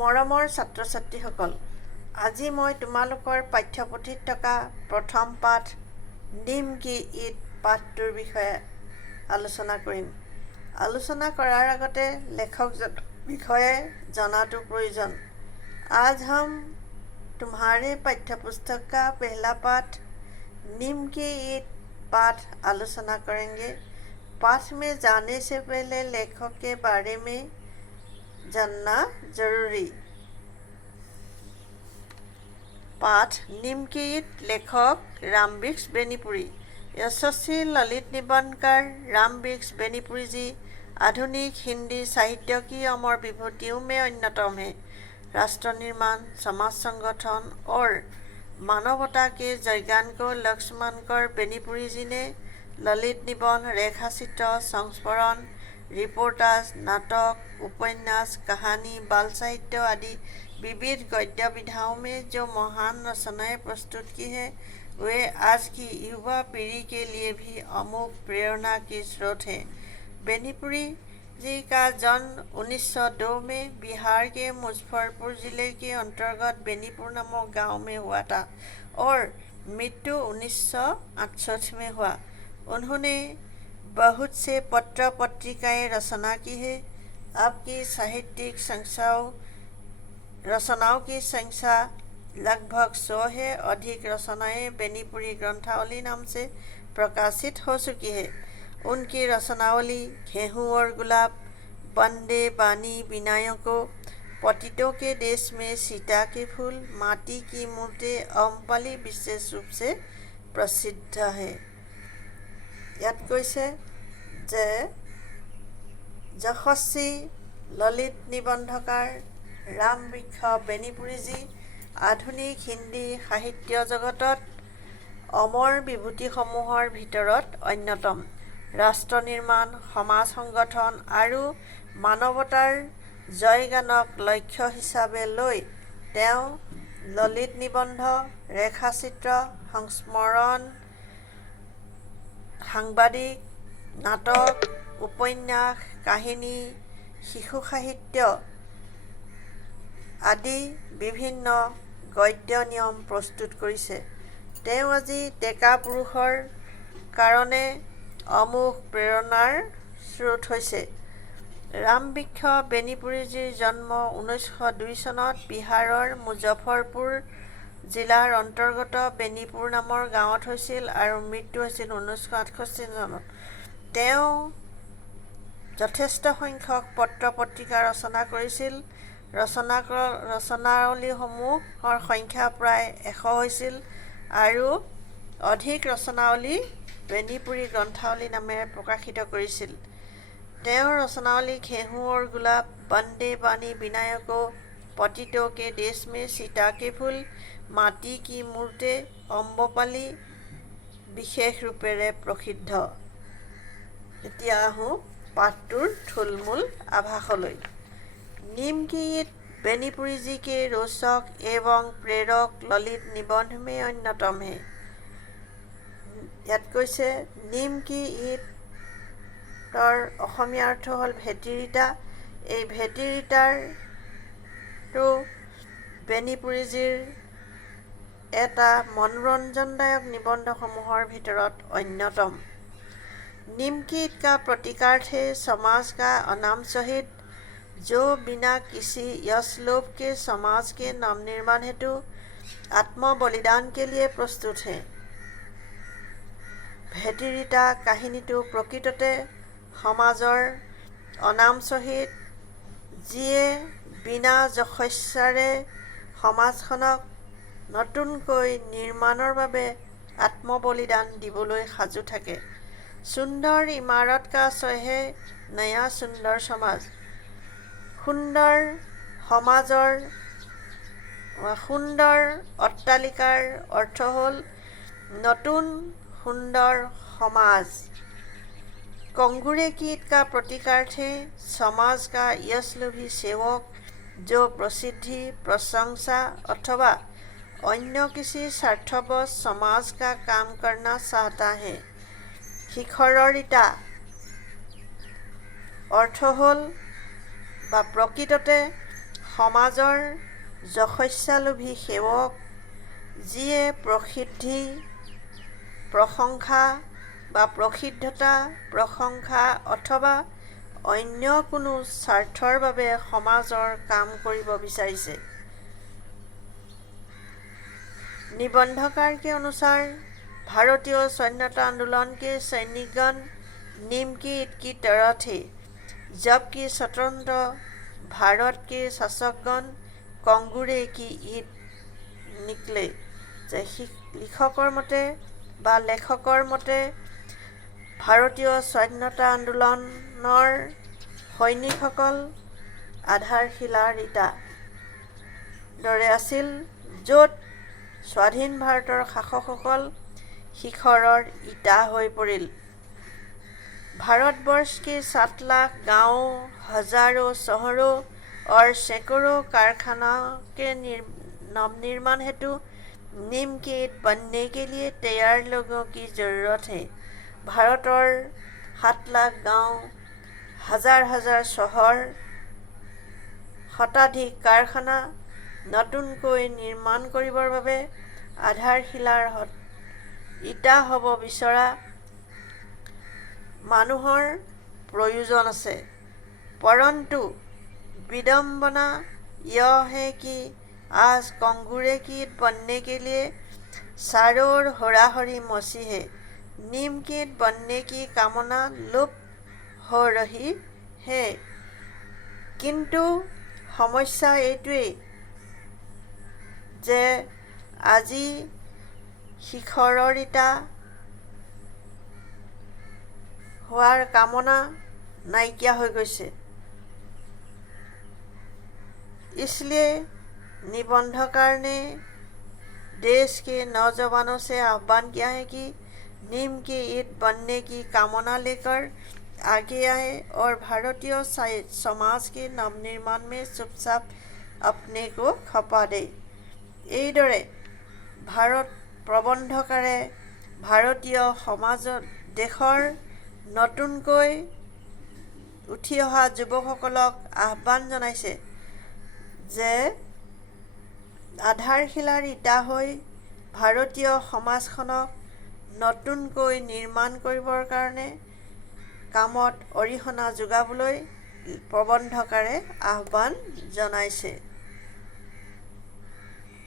মৰমৰ ছাত্ৰ ছাত্ৰীসকল, আজি মই তোমালোকৰ পাঠ্যপুথিত থকা প্ৰথম পাঠ নিম কি ঈদ পাঠটোৰ বিষয়ে আলোচনা কৰিম। আলোচনা কৰাৰ আগতে লেখকজনৰ বিষয়ে জনাটো प्रयोजन। आज हम तुम्हारे पाठ्यपुस्तक का पहला पाठ निम की ईद पाठ आलोचना करेंगे। पाठ में जाने से पहले लेखक के बारे में जानना जरूरी। पाठ निम की ईद, लेखक रामवृक्ष बेनीपुरी। यशस्वी ललित निबंधकार रामवृक्ष बेनीपुरी जी आधुनिक हिंदी साहित्य की अमर विभूतियों में अन्यतम है। राष्ट्र निर्माण, समाज संगठन और मानवता के जैज्ञान को लक्ष्य मानकर बेनीपुरी जी ने ललित निबंध, रेखाचित्र, संस्मरण, रिपोर्टाज, नाटक, उपन्यास, कहानी, बाल साहित्य आदि विविध गद्य विधाओं में जो महान रचनाएं प्रस्तुत की है, वे आज की युवा पीढ़ी के लिए भी अमोघ प्रेरणा की स्रोत है। बेनीपुरी जी का जन्म 1902 में बिहार के मुजफ्फरपुर जिले के अंतर्गत बेनीपुर नामक गांव में हुआ था और मृत्यु 1968 में हुआ। उन्होंने बहुत से पत्र पत्रिकाएं रचना की है। आपकी साहित्यिक रचनाओं की संख्या लगभग 100 है। अधिक रचनाएं बेनीपुरी ग्रंथावली नाम से प्रकाशित हो चुकी है। उनकी रचनावली गेहूं और गुलाब, बंदे बानी विनायकों, पतितों के देश में सीता के फूल, माटी की मूर्तें, अम्पाली विशेष रूप से प्रसिद्ध है। ইয়াত কৈছে যে যশস্বী ললিত নিবন্ধকাৰ ৰামবৃক্ষ বেনীপুৰীজী আধুনিক হিন্দী সাহিত্য জগতত অমৰ বিভূতিসমূহৰ ভিতৰত অন্যতম। ৰাষ্ট্ৰ নিৰ্মাণ, সমাজ সংগঠন আৰু মানৱতাৰ জয়গানক লক্ষ্য হিচাপে লৈ তেওঁ ললিত নিবন্ধ, ৰেখাচিত্ৰ, সংস্মৰণ, সাংবাদিক, নাটক, উপন্যাস, কাহিনী, শিশু সাহিত্য আদি বিভিন্ন গদ্য নিয়ম প্ৰস্তুত কৰিছে। তেওঁ আজি ডেকা পুৰুষৰ কাৰণে অমোঘ প্ৰেৰণাৰ স্ৰোত হৈছে। ৰামবৃক্ষ বেনীপুৰীজীৰ জন্ম 1902 চনত বিহাৰৰ মুজফ্ফৰপুৰ জিলাৰ অন্তৰ্গত বেনীপুৰ নামৰ গাঁৱত হৈছিল আৰু মৃত্যু হৈছিল 1968 চনত। তেওঁ যথেষ্ট সংখ্যক পত্ৰ পত্ৰিকা ৰচনা কৰিছিল। ৰচনাৱলীসমূহৰ সংখ্যা প্ৰায় 100 হৈছিল আৰু অধিক ৰচনাৱলী বেনীপুৰী গ্ৰন্থাৱলী নামেৰে প্ৰকাশিত কৰিছিল। তেওঁৰ ৰচনাৱলী गेहूं और गुलाब, बंदे बानी विनायकों, पतितों के देश में सीता के फूल, माटी की मूर्तें, अम्बपाली বিশেষ ৰূপেৰে প্ৰসিদ্ধ। এতিয়া আহোঁ পাঠটোৰ থুলমূল আভাসলৈ। निम की ईद बेनीपुरी जी के रोचक एवं प्रेरक ललित निबंध में अन्यतम है। ইয়াত কৈছে নিম কি ঈদৰ অসমীয়া অৰ্থ হ'ল ভেটিৰিতা। এই ভেটিৰিতাৰটো বেনীপুৰীজীৰ এটা मनोरंजनदायक निबंधসমূহৰ ভিতৰত অন্যতম। निम की ईद का प्रतीकार्थ है समाज का अनाम शहीद, जो बिना किसी यश लोभ के समाज के नाम निर्माण हेतु आत्म बलिदान के लिए प्रस्तुत है। ভেটিৰিতা কাহিনীটো প্ৰকৃততে সমাজৰ অনাম শ্বহীদ, যিয়ে বিনা যশস্যাৰে সমাজখনক নতুনকৈ নিৰ্মাণৰ বাবে আত্মবলিদান দিবলৈ সাজু থাকে। সুন্দৰ ইমাৰত কা চহে নয়া সুন্দৰ সমাজ। সুন্দৰ সমাজৰ সুন্দৰ অট্টালিকাৰ অৰ্থ হ'ল নতুন सुंदर समाज। कंगूरे की ईद का प्रतीकार्थ है समाज का यशलोभी सेवक, जो प्रसिद्धि, प्रशंसा अथवा अन्य किसी स्वार्थवश समाज का काम करना चाहता है। शिखৰৰ ইটা অৰ্থ হ'ল বা প্ৰকৃততে সমাজৰ যশস্যালোভী সেৱক, যিয়ে প্ৰসিদ্ধি, প্ৰশংসা বা প্ৰসিদ্ধতা, প্ৰশংসা অথবা অন্য কোনো স্বাৰ্থৰ বাবে সমাজৰ কাম কৰিব বিচাৰিছে। निबंधकार के अनुसार भारतीय स्वाधीनता आंदोलन के सैनिकगण नीम की ईंट की तरह थे, जबकि स्वतंत्र भारत के शासकगण कंगूरे की ईंट निकले। लिखकर मते बा लेखकर मते भारतीय स्वाधीनता आंदोलনৰ সৈনিকসকল আধাৰশিলাৰ ইটা দৰে আছিল, য'ত স্বাধীন ভাৰতৰ শাসকসকল শিখৰৰ ইটা হৈ পৰিল। भारतवर्ष के 7 लाख गांवों, हजारों शहरों और सैकड़ों कारखानों के नवनिर्माण हेतु नीम की ईंट बनने के लिए तैयार लोगों की जरूरत है। भारत और 7 लाख गांव, हजार हजार शहर, শতাধিক কাৰখানা নতুনকৈ নিৰ্মাণ কৰিবৰ বাবে আধাৰশিলাৰ ইটা হ'ব বিচৰা মানুহৰ प्रयोजन আছে। परंतु विडंबना यह है कि आज कंगूरे की ईंट बनने के लिए चारों ओर होराहोरी मची है। नीम की ईंट बनने की कामना लुप्त हो रही है। किंतु समस्या এইটোৱে যে আজি শিখৰৰ ইটা হোৱাৰ কামনা नाइकिया हो गई। इसलिए निबंधकार ने देश के नौजवानों से आह्वान किया है कि नीम की ईंट बनने की कामना लेकर आगे आए और भारतीय समाज के नवनिर्माण में चुपचाप अपने को खपा दे। এইদৰে भारत प्रबंधकारे भारतीय समाजत देशर नतुनকৈ উঠি অহা যুৱকসকলক আহ্বান জনাইছে যে আধাৰশিলাৰ ইটা হৈ ভাৰতীয় সমাজখনক নতুনকৈ নিৰ্মাণ কৰিবৰ কাৰণে কামত অৰিহণা যোগাবলৈ প্ৰবন্ধকাৰে আহ্বান জনাইছে।